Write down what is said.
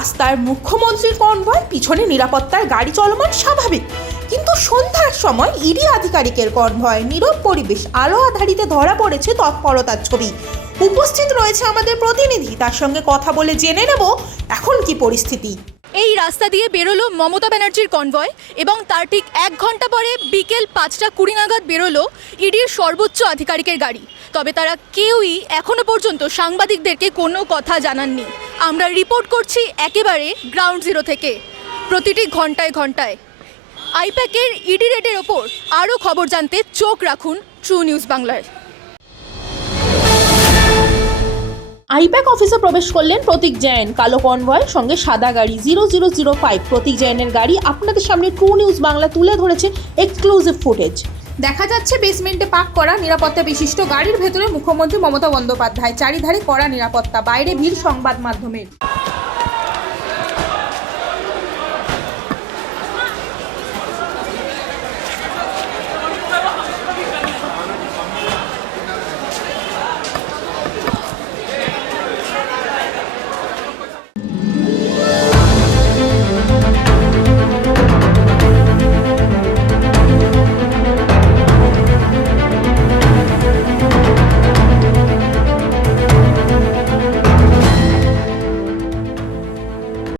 রাস্তার মুখ্যমন্ত্রীর কনভয়, পিছনে নিরাপত্তার গাড়ি চলমান স্বাভাবিক। কিন্তু সন্ধ্যার সময় ইডি আধিকারিকের কনভয়, নীরব পরিবেশ, আলো আধারিতে ধরা পড়েছে তৎপরতার ছবি। উপস্থিত রয়েছে আমাদের প্রতিনিধি, তার সঙ্গে কথা বলে জেনে নেব এখন কি পরিস্থিতি। এই রাস্তা দিয়ে বেরোলো মমতা ব্যানার্জির কনভয় এবং তার ঠিক 1 ঘন্টা পরে বিকেল 5:20 নাগাদ বেরোলো ইডির সর্বোচ্চ আধিকারিকের গাড়ি। তবে তারা কেউই এখনো পর্যন্ত সাংবাদিকদেরকে কোনো কথা জানাননি। আমরা রিপোর্ট করছি একেবারে গ্রাউন্ড জিরো থেকে, প্রতিটি ঘন্টায় ঘন্টায়। আইপ্যাকের ইডি রেটের ওপর আরও খবর জানতে চোখ রাখুন ট্রু নিউজ বাংলায়। আইপ্যাক অফিসে প্রবেশ করলেন প্রতীক জৈন, কালো কনভয়ের সঙ্গে সাদা গাড়ি 0005। প্রতীক জৈনের গাড়ি আপনাদের সামনে ট্রু নিউজ বাংলা তুলে ধরেছে এক্সক্লুসিভ ফুটেজ। দেখা যাচ্ছে বেসমেন্টে পার্ক করা নিরাপত্তা বিশিষ্ট গাড়ির ভেতরে মুখ্যমন্ত্রী মমতা বন্দ্যোপাধ্যায়, চারিধারে কড়া নিরাপত্তা, বাইরে ভিড় সংবাদ মাধ্যমের।